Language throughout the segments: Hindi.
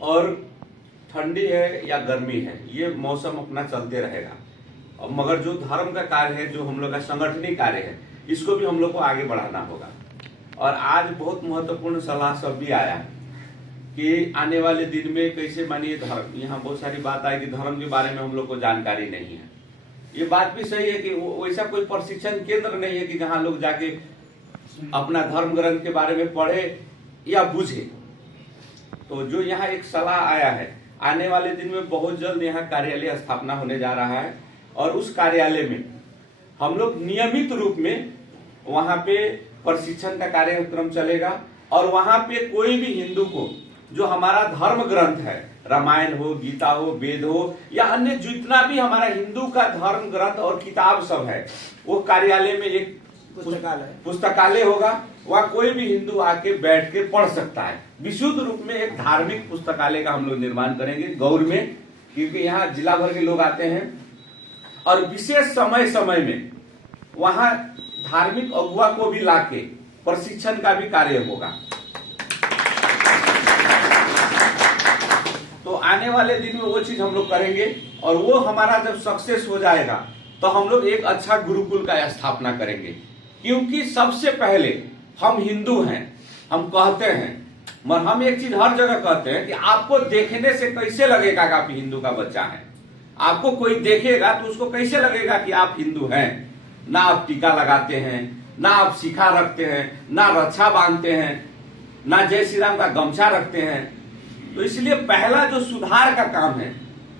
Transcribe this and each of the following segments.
और ठंडी है या गर्मी है, ये मौसम अपना चलते रहेगा। और मगर जो धर्म का कार्य है, जो हम लोग का संगठनिक कार्य है, इसको भी हम लोग को आगे बढ़ाना होगा। और आज बहुत महत्वपूर्ण सलाह सब भी आया कि आने वाले दिन में कैसे मानिए धर्म, यहाँ बहुत सारी बात आई कि धर्म के बारे में हम लोग को जानकारी नहीं है। ये बात भी सही है कि वैसा कोई प्रशिक्षण केंद्र नहीं है कि जहाँ लोग जाके अपना धर्म ग्रंथ के बारे में पढ़े या बुझे। तो जो यहाँ एक सलाह आया है, आने वाले दिन में बहुत जल्द यहाँ कार्यालय स्थापना होने जा रहा है और उस कार्यालय में हम लोग नियमित रूप में वहां पे प्रशिक्षण का कार्यक्रम चलेगा। और वहां पे कोई भी हिंदू को जो हमारा धर्म ग्रंथ है, रामायण हो, गीता हो, वेद हो या अन्य जितना भी हमारा हिंदू का धर्म ग्रंथ और किताब सब है, वो कार्यालय में एक पुस्तकालय होगा। वहाँ कोई भी हिंदू आके बैठ के पढ़ सकता है। विशुद्ध रूप में एक धार्मिक पुस्तकालय का हम लोग निर्माण करेंगे गौर में, क्योंकि यहाँ जिला भर के लोग आते हैं। और विशेष समय समय में वहाँ धार्मिक अगुवा को भी लाके प्रशिक्षण का भी कार्य होगा। तो आने वाले दिन में वो चीज हम लोग करेंगे और वो हमारा जब सक्सेस हो जाएगा तो हम लोग एक अच्छा गुरुकुल का स्थापना करेंगे। क्योंकि सबसे पहले हम हिंदू हैं, हम कहते हैं, मगर हम एक चीज हर जगह कहते हैं कि आपको देखने से कैसे लगेगा कि आप हिंदू का बच्चा है। आपको कोई देखेगा तो उसको कैसे लगेगा कि आप हिंदू हैं। ना आप टीका लगाते हैं, ना आप शिखा रखते हैं, ना रक्षा बांधते हैं, ना जय श्री राम का गमछा रखते हैं। तो इसलिए पहला जो सुधार का काम है,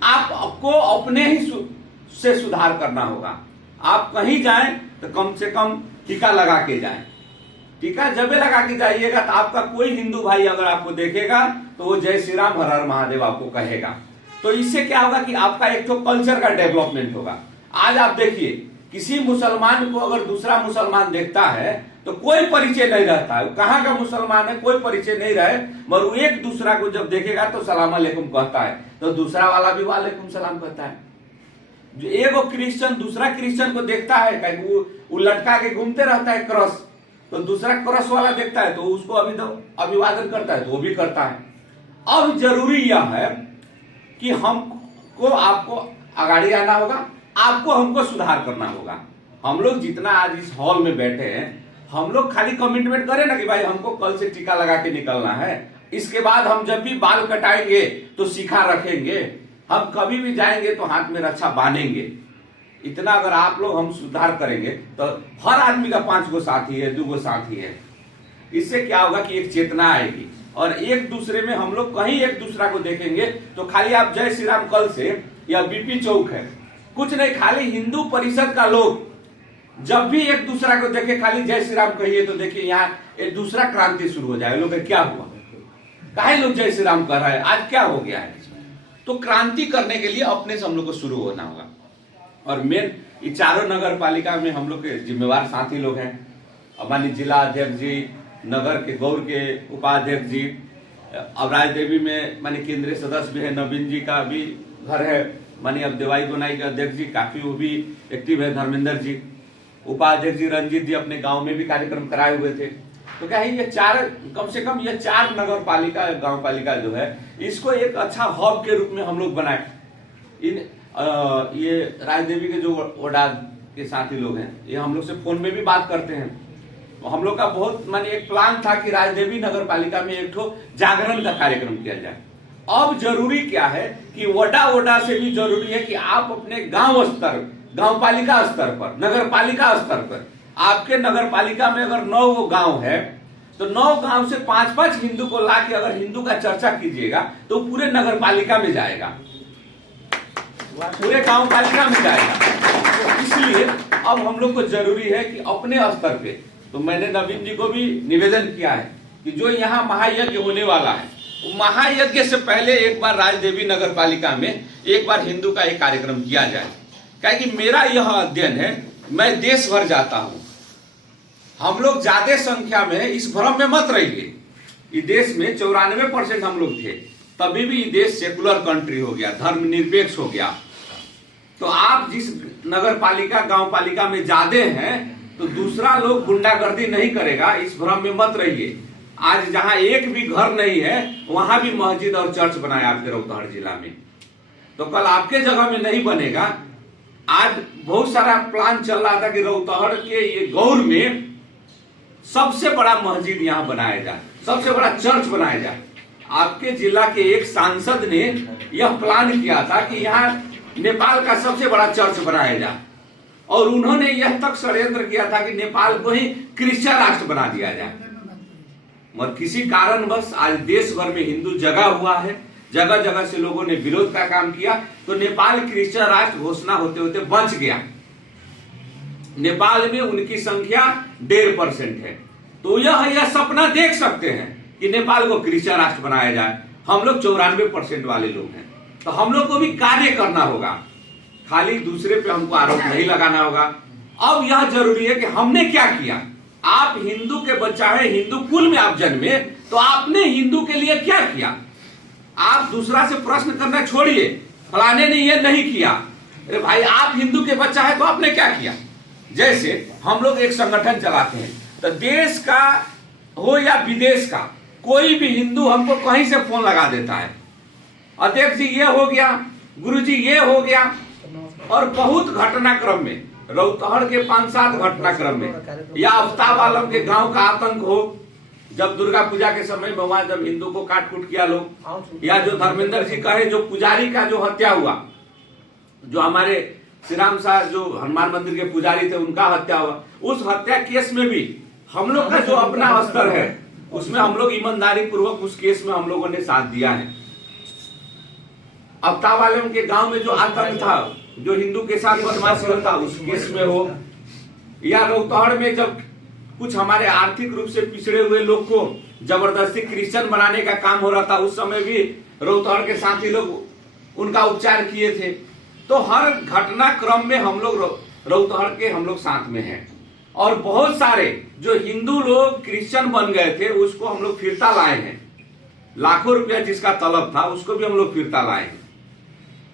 आपको अपने ही से सुधार करना होगा। आप कहीं जाएं तो कम से कम टीका लगा के जाएं। टीका जब लगा के जाइएगा तो आपका कोई हिंदू भाई अगर आपको देखेगा तो वो जय श्री राम हर हर महादेव आपको कहेगा। तो इससे क्या होगा कि आपका एक तो कल्चर का डेवलपमेंट होगा। आज आप देखिए, किसी मुसलमान को अगर दूसरा मुसलमान देखता है तो कोई परिचय नहीं रहता है, कहाँ का मुसलमान है कोई परिचय नहीं रहे, मगर वो एक दूसरा को जब देखेगा तो सलाम अलैकुम कहता है, तो दूसरा वाला भी वालेकुम सलाम कहता है। जो एगो क्रिश्चियन दूसरा क्रिश्चियन को देखता है, वो लटका के घूमते रहता है क्रॉस, तो दूसरा क्रॉस वाला देखता है तो उसको अभिवादन करता है तो वो भी करता है। अब जरूरी यह है कि हमको आपको आगाड़ी आना होगा, आपको हमको सुधार करना होगा। हम लोग जितना आज इस हॉल में बैठे हैं, हम लोग खाली कमिटमेंट करें ना कि भाई हमको कल से टीका लगा के निकलना है, इसके बाद हम जब भी बाल कटाएंगे तो शिखा रखेंगे, हम कभी भी जाएंगे तो हाथ में रक्षा बांधेंगे। इतना अगर आप लोग हम सुधार करेंगे तो हर आदमी का 5 गो साथी है, 2 गो साथी है। इससे क्या होगा कि एक चेतना आएगी और एक दूसरे में हम लोग कहीं एक दूसरा को देखेंगे तो खाली आप जय श्री राम कल से या बीपी चौक है कुछ नहीं, खाली हिंदू परिषद का लोग जब भी एक दूसरा को देखे खाली जय श्री राम कहिए तो देखिए यहाँ एक दूसरा क्रांति शुरू हो जाएगा। लोग क्या हुआ, काहे लोग जय श्री राम कर रहा है, आज क्या हो गया है। तो क्रांति करने के लिए अपने से हम लोग को शुरू होना होगा। और मेन ये चारों नगर पालिका में हम लोग के जिम्मेवार साथी लोग हैं। माननीय जिला अध्यक्ष जी, नगर के गौर के उपाध्यक्ष जी, अब राजदेवी में माननीय केंद्रीय सदस्य भी है, नवीन जी का भी घर है, माननीय अब देवाई गोनाई के अध्यक्ष जी काफी वो भी एक्टिव है, धर्मेंद्र जी, उपाध्यक्ष जी रंजीत जी अपने गांव में भी कार्यक्रम कराए हुए थे। तो क्या है ये कम से कम ये 4 नगर पालिका गांव पालिका जो है इसको एक अच्छा हब के रूप में हम लोग बनाए। ये राजदेवी के जो वडा के साथी लोग हैं ये हम लोग से फोन में भी बात करते हैं। हम लोग का बहुत माने एक प्लान था कि राजदेवी नगर पालिका में एक ठो जागरण का कार्यक्रम किया जाए। अब जरूरी क्या है कि वडा से भी जरूरी है कि आप अपने गांव स्तर, गांव पालिका स्तर पर, नगर पालिका स्तर पर, आपके नगर पालिका में अगर 9 गांव है तो 9 गांव से 5-5 हिंदू को लाके अगर हिंदू का चर्चा कीजिएगा तो पूरे नगर पालिका में जाएगा, पूरे गांव पालिका में जाएगा। तो इसलिए अब हम लोग को जरूरी है कि अपने स्तर पे, तो मैंने नवीन जी को भी निवेदन किया है कि जो यहाँ महायज्ञ होने वाला है, महायज्ञ से पहले एक बार राजदेवी नगर पालिका में एक बार हिंदू का एक कार्यक्रम किया जाए। क्योंकि मेरा यह अध्ययन है, मैं देश भर जाता हूं, हम लोग ज्यादा संख्या में इस भ्रम में मत रहिए। इस देश में 94% हम लोग थे, तभी भी ये देश सेकुलर कंट्री हो गया, धर्मनिरपेक्ष हो गया। तो आप जिस नगर पालिका गांव पालिका में ज्यादा हैं तो दूसरा लोग गुंडागर्दी नहीं करेगा, इस भ्रम में मत रहिए। आज जहां एक भी घर नहीं है वहां भी मस्जिद और चर्च बनाया आपके रौतहट जिला में। तो कल आपके जगह में नहीं बनेगा। आज बहुत सारा प्लान चल रहा था कि रौतहट के ये गौर में सबसे बड़ा मस्जिद यहां बनाया जाए, सबसे बड़ा चर्च बनाया जाए। आपके जिला के एक सांसद ने यह प्लान किया था कि यहाँ नेपाल का सबसे बड़ा चर्च बनाया जाए, और उन्होंने यह तक षड्यंत्र किया था कि नेपाल को ही क्रिश्चियन राष्ट्र बना दिया जाए। मगर किसी कारणवश आज देश भर में हिंदू जगा हुआ है, जगह जगह से लोगों ने विरोध का काम किया, तो नेपाल क्रिश्चियन राष्ट्र घोषणा होते होते बच गया। नेपाल में उनकी संख्या 1.5% है। तो यह सपना देख सकते हैं कि नेपाल को क्रिश्चियन राष्ट्र बनाया जाए। हम लोग 94% वाले लोग हैं, तो हम लोग को भी कार्य करना होगा, खाली दूसरे पे हमको आरोप नहीं लगाना होगा। अब यह जरूरी है कि हमने क्या किया। आप हिंदू के बच्चा है, हिंदू कुल में आप जन्मे, तो आपने हिंदू के लिए क्या किया। आप दूसरा से प्रश्न करना छोड़िए, फलाने ने ये नहीं किया। अरे भाई, आप हिंदू के बच्चा है तो आपने क्या किया। जैसे हम लोग एक संगठन चलाते हैं, तो देश का हो या विदेश का कोई भी हिंदू हमको कहीं से फोन लगा देता है, अध्यक्ष जी ये हो गया, गुरुजी ये हो गया। और बहुत घटनाक्रम में, रौतहट के 5-7 घटनाक्रम में, या आफ्ताब आलम के गांव का आतंक हो, जब दुर्गा पूजा के समय में वहां जब हिंदू को काट कूट किया लोग, या जो धर्मेंद्र जी कहे जो पुजारी का जो हत्या हुआ, जो हमारे श्री राम शाह जो हनुमान मंदिर के पुजारी थे उनका हत्या हुआ, उस हत्या केस में भी हम लोग का जो अपना स्तर है उसमें हम लोग ईमानदारी पूर्वक उस केस में हम लोगों ने साथ दिया है। आफ्ताब आलम के गांव में जो आतंक था, जो हिंदू के साथ बदमाशी होता, उस केस में हो, या रौतहट में जब कुछ हमारे आर्थिक रूप से पिछड़े हुए लोग को जबरदस्ती क्रिश्चियन बनाने का काम हो रहा था, उस समय भी रौतहट के साथी लोग उनका उपचार किए थे। तो हर घटनाक्रम में हम लोग रौतहट के हम लोग साथ में हैं। और बहुत सारे जो हिंदू लोग क्रिश्चियन बन गए थे उसको हम लोग फिरता लाए हैं। लाखों रुपया जिसका तलब था उसको भी हम लोग फिरता लाए हैं।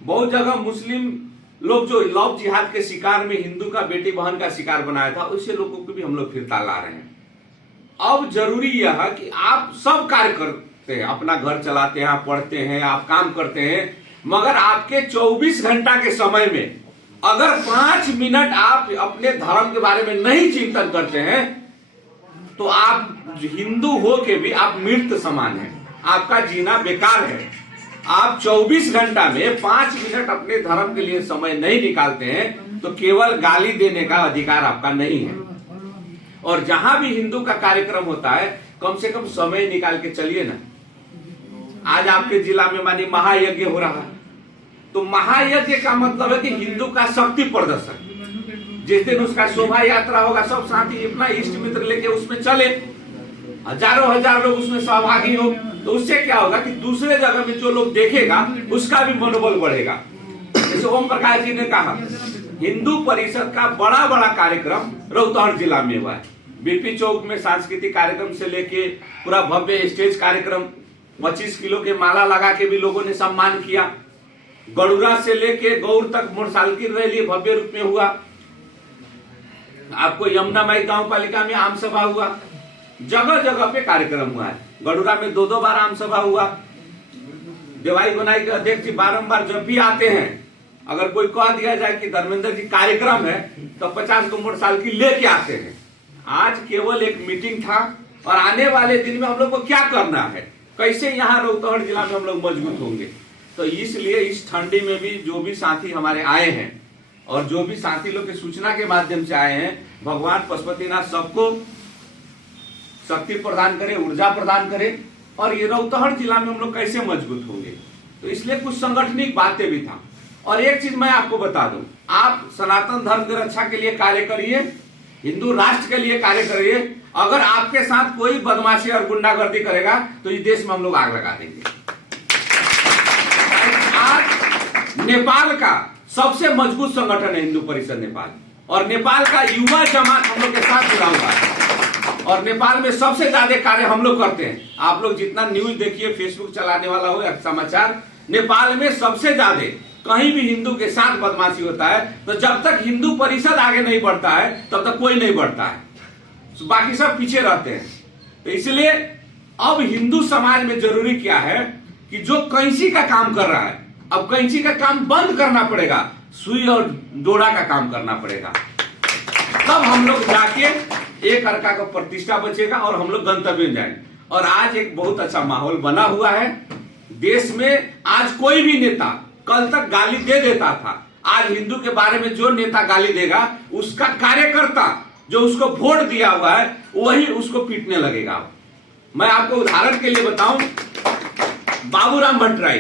बहुत जगह मुस्लिम लोग जो लव जिहाद के शिकार में हिंदू का बेटी बहन का शिकार बनाया था, उससे लोगों को भी हम लोग फिरता ला रहे हैं। अब जरूरी यह है कि आप सब कार्य करते हैं, अपना घर चलाते हैं, आप पढ़ते हैं, आप काम करते हैं, मगर आपके 24 घंटा के समय में अगर 5 मिनट आप अपने धर्म के बारे में नहीं चिंतन करते हैं, तो आप हिंदू हो के भी आप मृत समान हैं, आपका जीना बेकार है। आप 24 घंटा में 5 मिनट अपने धर्म के लिए समय नहीं निकालते हैं, तो केवल गाली देने का अधिकार आपका नहीं है। और जहां भी हिंदू का कार्यक्रम होता है, कम से कम समय निकाल के चलिए ना। आज आपके जिला में मानी महायज्ञ हो रहा है, तो महायज्ञ का मतलब है कि हिंदू का शक्ति प्रदर्शन। जिस दिन उसका शोभा यात्रा होगा, सब साथी अपना इष्ट मित्र लेके उसमें चले, हजारों हजार लोग उसमें सहभागी हो, तो उससे क्या होगा कि दूसरे जगह में जो लोग देखेगा उसका भी मनोबल बढ़ेगा। जैसे ओम प्रकाश जी ने कहा, हिंदू परिषद का बड़ा बड़ा कार्यक्रम रौतहट जिला में हुआ है। बीपी चौक में सांस्कृतिक कार्यक्रम से लेके पूरा भव्य स्टेज कार्यक्रम, 25 किलो के माला लगा के भी लोगों ने सम्मान किया। गड़ुरा से लेके गौर तक मोटरसाइकिल रैली भव्य रूप में हुआ। आपको यमुना माई गांव पालिका में आम सभा हुआ, जगह जगह पे कार्यक्रम हुआ है। गड़ुरा में 2-2 बार आम सभा हुआ। देवाई बनाई के अध्यक्ष जी बारंबार जब भी आते हैं, अगर कोई कह दिया जाए कि धर्मेंद्र जी कार्यक्रम है, तो 50 को मोटरसाइकिल लेके आते हैं। आज केवल एक मीटिंग था, और आने वाले दिन में हम लोग को क्या करना है, कैसे यहाँ रौतहट जिला में हम लोग मजबूत होंगे। तो इसलिए इस ठंडी में भी जो भी साथी हमारे आए हैं, और जो भी साथी लोग की सूचना के माध्यम से आए हैं, भगवान पशुपतिनाथ सबको शक्ति प्रदान करे, ऊर्जा प्रदान करे। और ये रौतहट जिला में हम लोग कैसे मजबूत होंगे, तो इसलिए कुछ संगठनिक बातें भी था। और एक चीज मैं आपको बता दूं, आप सनातन धर्म की रक्षा के लिए कार्य करिए, हिंदू राष्ट्र के लिए कार्य करिए। अगर आपके साथ कोई बदमाशी और गुंडागर्दी करेगा, तो इस देश में हम लोग आग लगा देंगे। आज नेपाल का सबसे मजबूत संगठन है हिंदू परिषद नेपाल, और नेपाल का युवा जमात हम लोग के साथ जुड़ा हुआ है। और नेपाल में सबसे ज्यादा कार्य हम लोग करते हैं। आप लोग जितना न्यूज देखिए, फेसबुक चलाने वाला हो या समाचार, नेपाल में सबसे ज्यादा कहीं भी हिंदू के साथ बदमाशी होता है, तो जब तक हिंदू परिषद आगे नहीं बढ़ता है तब तक कोई नहीं बढ़ता है, बाकी सब पीछे रहते हैं। तो इसलिए अब हिंदू समाज में जरूरी क्या है कि जो कैंची का काम कर रहा है, अब कैंची का काम बंद करना पड़ेगा, सुई और डोरा का काम करना पड़ेगा। तब हम लोग जाके एक अर्का का प्रतिष्ठा बचेगा और हम लोग गंतव्य में जाएंगे। और आज एक बहुत अच्छा माहौल बना हुआ है देश में। आज कोई भी नेता कल तक गाली दे देता था, आज हिंदू के बारे में जो नेता गाली देगा उसका कार्यकर्ता जो उसको वोट दिया हुआ है वही उसको पीटने लगेगा। मैं आपको उदाहरण के लिए बताऊं, बाबूराम भट्टराई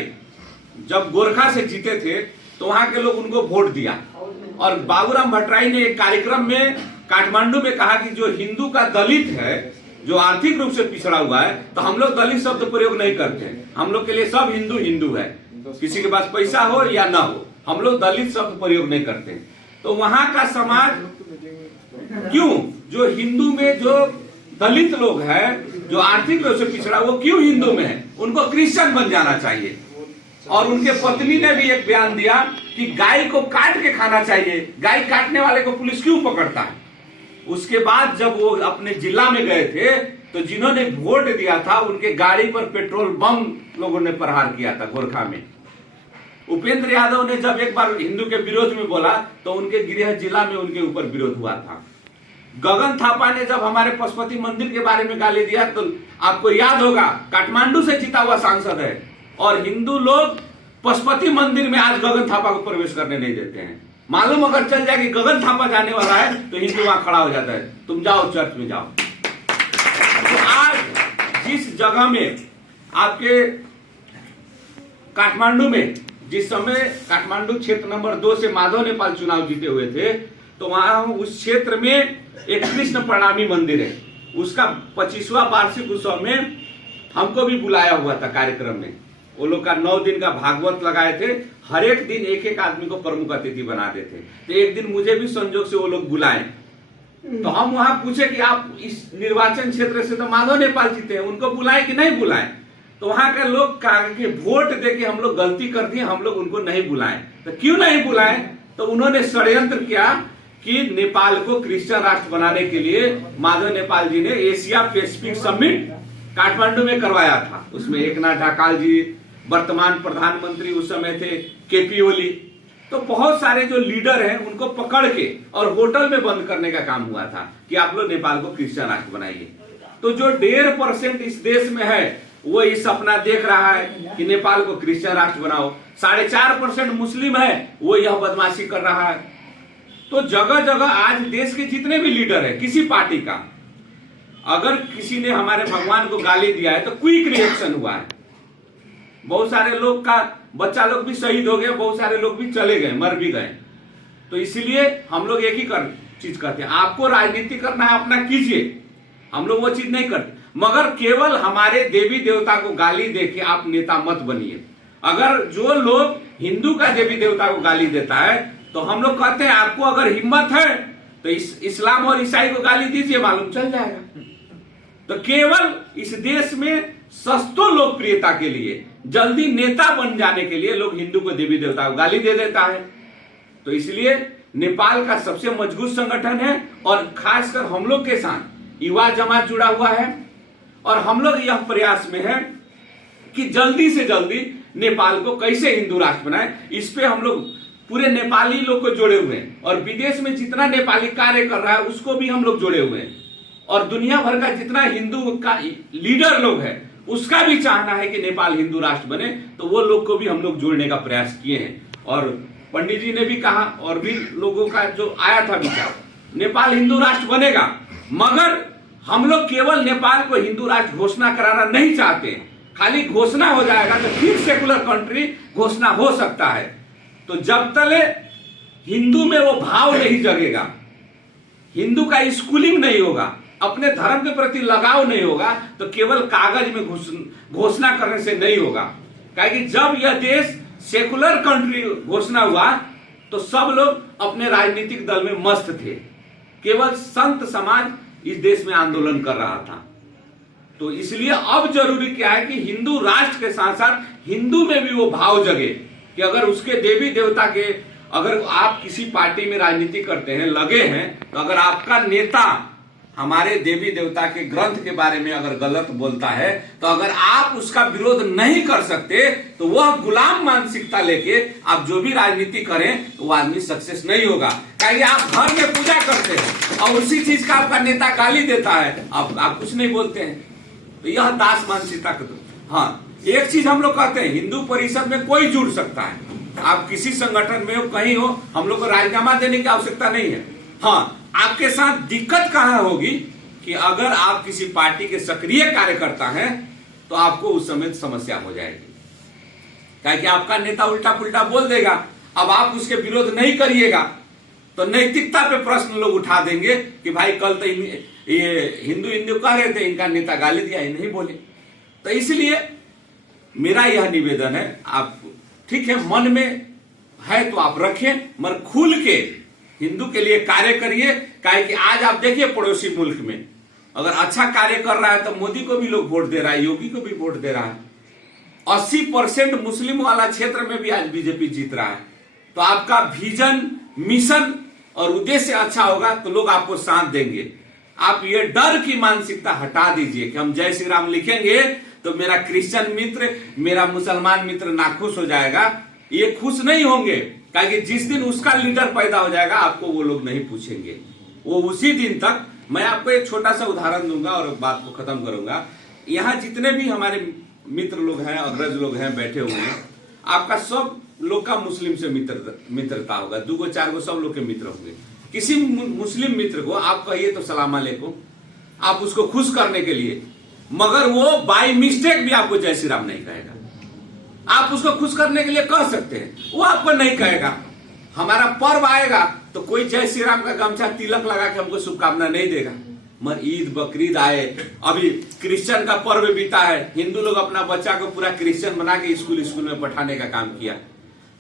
जब गोरखा से जीते थे तो वहां के लोग उनको वोट दिया और बाबूराम भट्टराई ने एक कार्यक्रम में काठमांडू में कहा कि जो हिंदू का दलित है, जो आर्थिक रूप से पिछड़ा हुआ है, तो हम लोग दलित शब्द प्रयोग नहीं करते, हम लोग के लिए सब हिंदू हिंदू है, किसी के पास पैसा हो या ना हो, हम लोग दलित शब्द प्रयोग नहीं करते। तो वहां का समाज क्यों, जो हिंदू में जो दलित लोग हैं, जो आर्थिक रूप से पिछड़ा, वो क्यों हिंदू में है, उनको क्रिश्चियन बन जाना चाहिए। और उनके पत्नी ने भी एक बयान दिया कि गाय को काट के खाना चाहिए, गाय काटने वाले को पुलिस क्यों पकड़ता है। उसके बाद जब वो अपने जिला में गए थे तो जिन्होंने वोट दिया था उनके गाड़ी पर पेट्रोल बम लोगों ने प्रहार किया था गोरखा में। उपेंद्र यादव ने जब एक बार हिंदू के विरोध में बोला तो उनके गृह जिला में उनके ऊपर विरोध हुआ था। गगन थापा ने जब हमारे पशुपति मंदिर के बारे में गाली दिया तो आपको याद होगा, काठमांडू से जीता हुआ सांसद है और हिंदू लोग पशुपति मंदिर में आज गगन थापा को प्रवेश करने नहीं देते हैं। मालूम अगर चल जाए कि गगन थापा जाने वाला है तो हिंदू वहां खड़ा हो जाता है, तुम जाओ चर्च में जाओ। तो आज जिस जगह में आपके काठमांडू में, जिस समय काठमांडू क्षेत्र नंबर 2 से माधव नेपाल चुनाव जीते हुए थे, तो वहां उस क्षेत्र में एक कृष्ण प्रणामी मंदिर है, उसका 25वां वार्षिक उत्सव में हमको भी बुलाया हुआ था कार्यक्रम में। वो लोग का 9 दिन का भागवत लगाए थे, हर एक दिन एक एक आदमी को प्रमुख अतिथि बनाते थे। तो एक दिन मुझे भी संजोग से वो लोग बुलाए, तो हम वहां पूछे कि आप इस निर्वाचन क्षेत्र से तो माधव नेपाल जीते हैं, उनको बुलाए कि नहीं बुलाए। तो वहां के लोग कहा कि वोट देके हम लोग गलती कर दिए, हम लोग उनको नहीं बुलाए। तो क्यों नहीं बुलाए, तो उन्होंने षड्यंत्र किया कि नेपाल को क्रिश्चियन राष्ट्र बनाने के लिए माधव नेपाल जी ने एशिया पैसिफिक समिट काठमांडू में करवाया था। उसमें एकनाथ ढाकाल जी वर्तमान प्रधानमंत्री उस समय थे, केपी ओली, तो बहुत सारे जो लीडर हैं उनको पकड़ के और होटल में बंद करने का काम हुआ था कि आप लोग नेपाल को क्रिश्चियन राष्ट्र बनाइए। तो जो 1.5% इस देश में है वो ये सपना देख रहा है कि नेपाल को क्रिश्चियन राष्ट्र बनाओ, 4.5% मुस्लिम है वो यह बदमाशी कर रहा है। तो जगह जगह आज देश के जितने भी लीडर है किसी पार्टी का, अगर किसी ने हमारे भगवान को गाली दिया है तो क्विक रिएक्शन हुआ है। बहुत सारे लोग का बच्चा लोग भी शहीद हो गए, बहुत सारे लोग भी चले गए, मर भी गए। तो इसीलिए हम लोग एक ही चीज करते हैं, आपको राजनीति करना है अपना कीजिए, हम लोग वो चीज नहीं करते, मगर केवल हमारे देवी देवता को गाली देके आप नेता मत बनिए। अगर जो लोग हिंदू का देवी देवता को गाली देता है तो हम लोग कहते हैं आपको अगर हिम्मत है तो इस्लाम और ईसाई को गाली दीजिए, मालूम चल जाएगा। तो केवल इस देश में सस्तो लोकप्रियता के लिए, जल्दी नेता बन जाने के लिए लोग हिंदू को देवी देवता को गाली दे देता है। तो इसलिए नेपाल का सबसे मजबूत संगठन है और खासकर हम लोग के साथ युवा जमात जुड़ा हुआ है और हम लोग यह प्रयास में है कि जल्दी से जल्दी नेपाल को कैसे हिंदू राष्ट्र बनाए, इस पे हम लोग पूरे नेपाली लोग को जोड़े हुए हैं और विदेश में जितना नेपाली कार्य कर रहा है उसको भी हम लोग जोड़े हुए हैं और दुनिया भर का जितना हिंदू का लीडर लोग है उसका भी चाहना है कि नेपाल हिंदू राष्ट्र बने, तो वो लोग को भी हम लोग जोड़ने का प्रयास किए हैं। और पंडित जी ने भी कहा और भी लोगों का जो आया था विचार, नेपाल हिंदू राष्ट्र बनेगा, मगर हम लोग केवल नेपाल को हिंदू राष्ट्र घोषणा कराना नहीं चाहते। खाली घोषणा हो जाएगा तो फिर सेकुलर कंट्री घोषणा हो सकता है, तो जब तक हिंदू में वो भाव नहीं जगेगा, हिंदू का स्कूलिंग नहीं होगा, अपने धर्म के प्रति लगाव नहीं होगा, तो केवल कागज में घोषणा करने से नहीं होगा। क्योंकि जब यह देश सेकुलर कंट्री घोषणा हुआ तो सब लोग अपने राजनीतिक दल में मस्त थे, केवल संत समाज इस देश में आंदोलन कर रहा था। तो इसलिए अब जरूरी क्या है कि हिंदू राष्ट्र के साथ साथ हिंदू में भी वो भाव जगे कि अगर उसके देवी देवता के, अगर आप किसी पार्टी में राजनीति करते हैं, लगे हैं, तो अगर आपका नेता हमारे देवी देवता के ग्रंथ के बारे में अगर गलत बोलता है, तो अगर आप उसका विरोध नहीं कर सकते तो वह गुलाम मानसिकता लेके आप जो भी राजनीति करें तो वह आदमी सक्सेस नहीं होगा। क्योंकि आप घर में पूजा करते हैं और उसी चीज का आपका नेता गाली देता है, आप कुछ नहीं बोलते हैं, तो यह दास मानसिकता का। हाँ, एक चीज हम लोग कहते हैं, हिंदू परिषद में कोई जुड़ सकता है, आप किसी संगठन में हो, कहीं हो, हम लोग को राजीनामा देने की आवश्यकता नहीं है। हाँ, आपके साथ दिक्कत कहां होगी कि अगर आप किसी पार्टी के सक्रिय कार्यकर्ता हैं तो आपको उस समय समस्या हो जाएगी, क्योंकि आपका नेता उल्टा पुल्टा बोल देगा। अब आप उसके विरोध नहीं करिएगा तो नैतिकता पे प्रश्न लोग उठा देंगे कि भाई कल तो ये हिंदू कह रहे थे, इनका नेता गाली दिया, ये नहीं बोले। तो इसलिए मेरा यह निवेदन है, आप ठीक है मन में है तो आप रखें, मगर खुल के हिंदू के लिए कार्य करिए। काहे कि आज आप देखिए पड़ोसी मुल्क में अगर अच्छा कार्य कर रहा है तो मोदी को भी लोग वोट दे रहा है, योगी को भी वोट दे रहा है। 80% मुस्लिम वाला क्षेत्र में भी आज बीजेपी जीत रहा है। तो आपका विजन, मिशन और उद्देश्य अच्छा होगा तो लोग आपको साथ देंगे। आप ये डर की मानसिकता हटा दीजिए कि हम जय श्री राम लिखेंगे तो मेरा क्रिश्चियन मित्र, मेरा मुसलमान मित्र नाखुश हो जाएगा। ये खुश नहीं होंगे, क्योंकि जिस दिन उसका लीडर पैदा हो जाएगा आपको वो लोग नहीं पूछेंगे। वो उसी दिन तक, मैं आपको एक छोटा सा उदाहरण दूंगा और बात को खत्म करूंगा। यहाँ जितने भी हमारे मित्र लोग हैं, अग्रज लोग हैं, बैठे हुए हैं, आपका सब लोग का मुस्लिम से मित्रता होगा, 2 4 गो सब लोग के मित्र होंगे। किसी मुस्लिम मित्र को आप कहिए तो सलाम अलैकुम, आप उसको खुश करने के लिए, मगर वो बाय मिस्टेक भी आपको जय श्री राम नहीं कहेगा। आप उसको खुश करने के लिए कह सकते हैं, वो आपको नहीं कहेगा। हमारा पर्व आएगा तो कोई जय श्री राम का गमछा तिलक लगा के हमको शुभकामना नहीं देगा। मगर ईद बकरीद आए, अभी क्रिश्चियन का पर्व बीता है, हिंदू लोग अपना बच्चा को पूरा क्रिश्चियन बना के स्कूल में पढ़ाने का काम किया।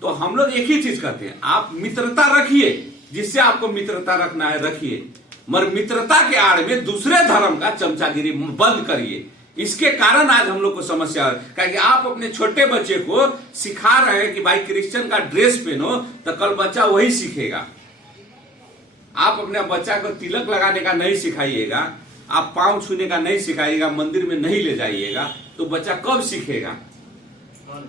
तो हम लोग एक ही चीज करते हैं, आप मित्रता रखिए, जिससे आपको मित्रता रखना है रखिए, मगर मित्रता के आड़ में दूसरे धर्म का चमचागिरी बंद करिए। इसके कारण आज हम लोग को समस्या है, क्योंकि आप अपने छोटे बच्चे को सिखा रहे हैं कि भाई क्रिश्चियन का ड्रेस पहनो, तो कल बच्चा वही सीखेगा। आप अपने बच्चा को तिलक लगाने का नहीं सिखाइएगा, आप पांव छूने का नहीं सिखाइएगा, मंदिर में नहीं ले जाइएगा, तो बच्चा कब सीखेगा।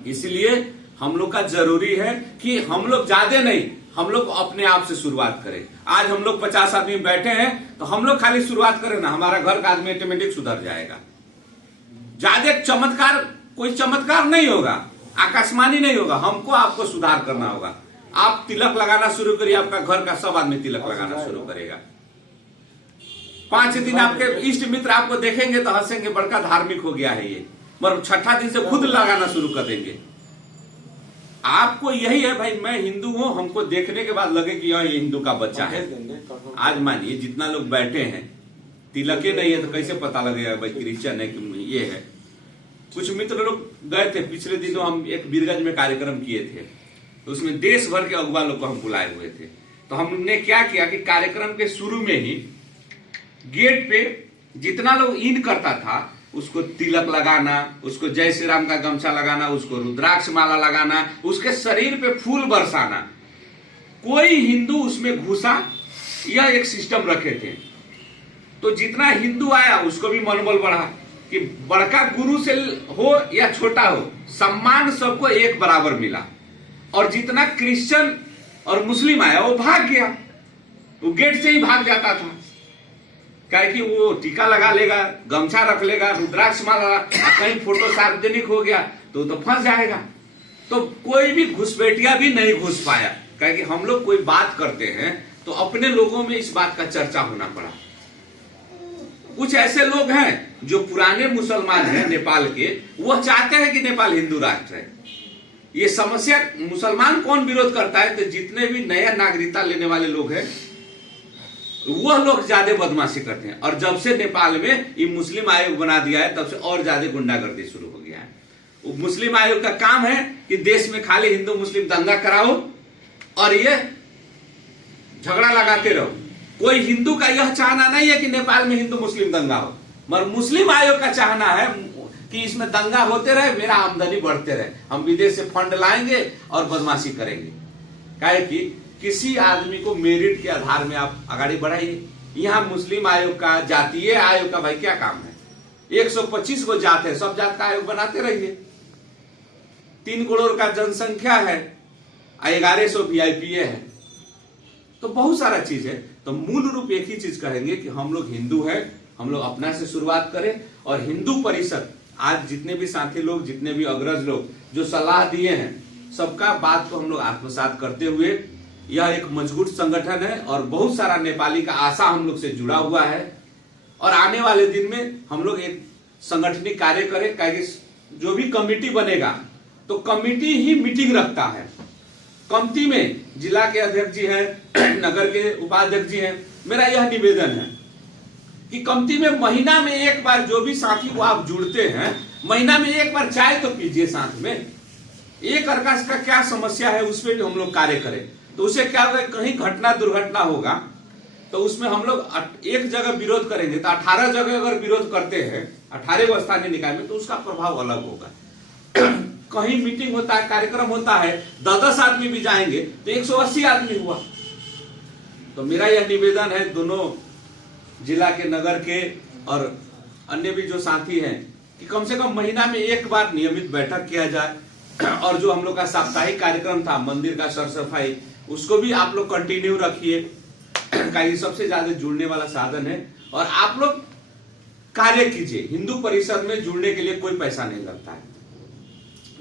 इसलिए हम लोग का जरूरी है कि हम लोग ज्यादा नहीं, हम लोग अपने आप से शुरुआत करें। आज हम लोग 50 आदमी बैठे हैं तो हम लोग खाली शुरुआत करें ना, हमारा घर का आदमी ऑटोमेटिक सुधर जाएगा। ज्यादा चमत्कार, कोई चमत्कार नहीं होगा, आकाशवाणी नहीं होगा, हमको आपको सुधार करना होगा। आप तिलक लगाना शुरू करिए, आपका घर का सब आदमी तिलक लगाना शुरू करेगा। 5 दिन आपके इष्ट मित्र आपको देखेंगे तो हंसेंगे, बड़का धार्मिक हो गया है ये, मगर 6ठा दिन से खुद लगाना शुरू कर देंगे। आपको यही है भाई, मैं हिंदू हूं, हमको देखने के बाद लगे कि यह हिंदू का बच्चा है। आज मानिए जितना लोग बैठे हैं तिलके नहीं है तो कैसे पता लगेगा भाई क्रिश्चियन है कि ये है। कुछ मित्र लोग गए थे, पिछले दिनों हम एक बीरगंज में कार्यक्रम किए थे, तो उसमें देश भर के अगुवा लोग को हम बुलाए हुए थे। तो हमने क्या किया कि कार्यक्रम के शुरू में ही गेट पे जितना लोग इन करता था उसको तिलक लगाना, उसको जय श्री राम का गमछा लगाना, उसको रुद्राक्ष माला लगाना, उसके शरीर पे फूल बरसाना। कोई हिंदू उसमें घुसा, यह एक सिस्टम रखे थे। तो जितना हिंदू आया उसको भी मनोबल बढ़ा कि बड़का गुरु से हो या छोटा हो, सम्मान सबको एक बराबर मिला। और जितना क्रिश्चियन और मुस्लिम आया वो भाग गया, वो गेट से ही भाग जाता था, क्या कि वो टीका लगा लेगा, गमछा रख लेगा, रुद्राक्ष माला, कहीं फोटो सार्वजनिक हो गया तो फंस जाएगा। तो कोई भी घुसपैठिया भी नहीं घुस पाया, क्योंकि हम लोग कोई बात करते हैं तो अपने लोगों में इस बात का चर्चा होना पड़ा। कुछ ऐसे लोग हैं जो पुराने मुसलमान हैं नेपाल के, वो चाहते हैं कि नेपाल हिंदू राष्ट्र है। ये समस्या मुसलमान कौन विरोध करता है, तो जितने भी नया नागरिकता लेने वाले लोग हैं वह लोग ज्यादा बदमाशी करते हैं। और जब से नेपाल में ये मुस्लिम आयोग बना दिया है तब से और ज्यादा गुंडागर्दी शुरू हो गया है। मुस्लिम आयोग का काम है कि देश में खाली हिंदू मुस्लिम दंगा कराओ और ये झगड़ा लगाते रहो। कोई हिंदू का यह चाहना नहीं है कि नेपाल में हिंदू मुस्लिम दंगा हो, मगर मुस्लिम आयोग का चाहना है कि इसमें दंगा होते रहे, मेरा आमदनी बढ़ते रहे, हम विदेश से फंड लाएंगे और बदमाशी करेंगे। काहे कि किसी आदमी को मेरिट के आधार में आप आगे बढ़ाइए। यहाँ मुस्लिम आयोग का, जातीय आयोग का भाई क्या काम है? 125 को जात है, सब जात का आयोग बनाते रहिए। 3 करोड़ का जनसंख्या है, 1100 वीआईपीए है, तो बहुत सारा चीज है। तो मूल रूप एक ही चीज कहेंगे कि हम लोग हिंदू हैं, हम लोग अपना से शुरुआत करें। और हिंदू परिषद आज जितने भी साथी लोग, जितने भी अग्रज लोग जो सलाह दिए हैं, सबका बात को हम लोग आत्मसात करते हुए, यह एक मजबूत संगठन है और बहुत सारा नेपाली का आशा हम लोग से जुड़ा हुआ है। और आने वाले दिन में हम लोग एक संगठनिक कार्य करें, क्योंकि जो भी कमेटी बनेगा तो कमेटी ही मीटिंग रखता है। कमती में जिला के अध्यक्ष जी हैं, नगर के उपाध्यक्ष जी हैं, मेरा यह निवेदन है कि कमती में महीना में एक बार जो भी साथी को आप जुड़ते हैं, महीना में एक बार चाय तो पीजिए साथ में। एक अर्का का क्या समस्या है उस पर भी हम लोग कार्य करें, तो उसे क्या होगा, कहीं घटना दुर्घटना होगा तो उसमें हम लोग एक जगह विरोध करेंगे तो 18 जगह अगर विरोध करते हैं 18 स्थानीय निकाय में, तो उसका प्रभाव अलग होगा। कहीं मीटिंग होता है, कार्यक्रम होता है, 10-10 आदमी भी जाएंगे तो 180 आदमी हुआ। तो मेरा यह निवेदन है दोनों जिला के, नगर के और अन्य भी जो साथी हैं कि कम से कम महीना में एक बार नियमित बैठक किया जाए। और जो हम लोग का साप्ताहिक कार्यक्रम था मंदिर का सर सफाई, उसको भी आप लोग कंटिन्यू रखिए, क्योंकि सबसे ज्यादा जुड़ने वाला साधन है। और आप लोग कार्य कीजिए, हिंदू परिषद में जुड़ने के लिए कोई पैसा नहीं लगता है।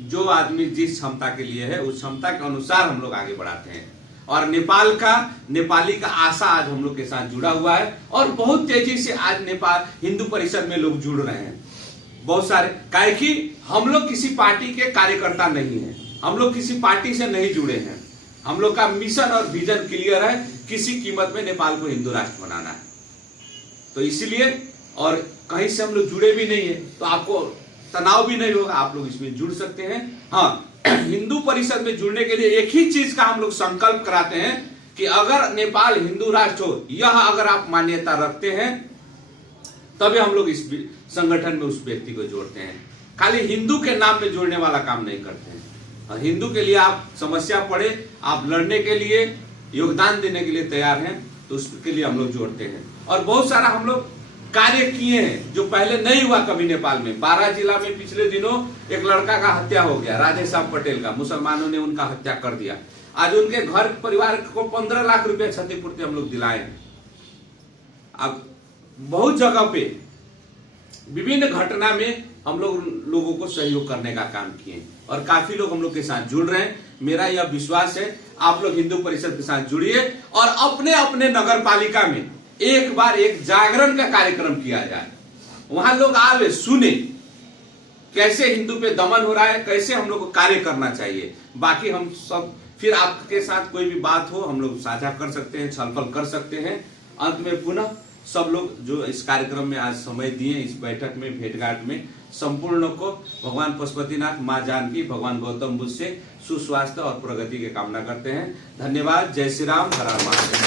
जो आदमी जिस क्षमता के लिए है उस क्षमता के अनुसार हम लोग आगे बढ़ाते हैं। और नेपाली का आशा आज हम लोग के साथ जुड़ा हुआ है और बहुत तेजी से आज नेपाल हिंदू परिषद में लोग जुड़ रहे हैं, बहुत सारे। काहे कि हम लोग किसी पार्टी के कार्यकर्ता नहीं है, हम लोग किसी पार्टी से नहीं जुड़े हैं। हम लोग का मिशन और विजन क्लियर है, किसी कीमत में नेपाल को हिंदू राष्ट्र बनाना है। तो इसलिए, और कहीं से हम लोग जुड़े भी नहीं है तो आपको तनाव भी नहीं होगा, आप लोग इसमें जुड़ सकते हैं। हाँ, हिंदू परिषद में जुड़ने के लिए एक ही चीज का हम लोग संकल्प कराते हैं कि अगर नेपाल हिंदू राष्ट्र हो, यह अगर आप मान्यता रखते हैं तभी हम लोग इस संगठन में उस व्यक्ति को जोड़ते हैं। खाली हिंदू के नाम में जोड़ने वाला काम नहीं करते हैं। और हिंदू के लिए आप समस्या पड़े, आप लड़ने के लिए, योगदान देने के लिए तैयार हैं, तो उसके लिए हम लोग जोड़ते हैं। और बहुत सारा हम लोग कार्य किए हैं जो पहले नहीं हुआ कभी नेपाल में। 12 जिला में पिछले दिनों एक लड़का का हत्या हो गया, राधे श्याम पटेल का, मुसलमानों ने उनका हत्या कर दिया। आज उनके घर परिवार को 15 लाख रुपए क्षतिपूर्ति हम लोग दिलाए हैं। अब बहुत जगह पे विभिन्न घटना में हम लोगों को सहयोग करने का काम किए और काफी लोग हम लोग के साथ जुड़ रहे हैं। मेरा यह विश्वास है आप लोग हिंदू परिषद के साथ जुड़िए और अपने अपने नगर पालिका में एक बार एक जागरण का कार्यक्रम किया जाए। वहां लोग आवे, सुने कैसे हिंदू पे दमन हो रहा है, कैसे हम लोग को कार्य करना चाहिए। बाकी हम सब फिर आपके साथ कोई भी बात हो हम लोग साझा कर सकते हैं, छलफल कर सकते हैं। अंत में पुनः सब लोग जो इस कार्यक्रम में आज समय दिए, इस बैठक में, भेंटघाट में, संपूर्ण को भगवान पशुपतिनाथ, माँ जानकी, भगवान गौतम बुद्ध से सुस्वास्थ्य और प्रगति की कामना करते हैं। धन्यवाद। जय श्री राम। हर हर महादेव।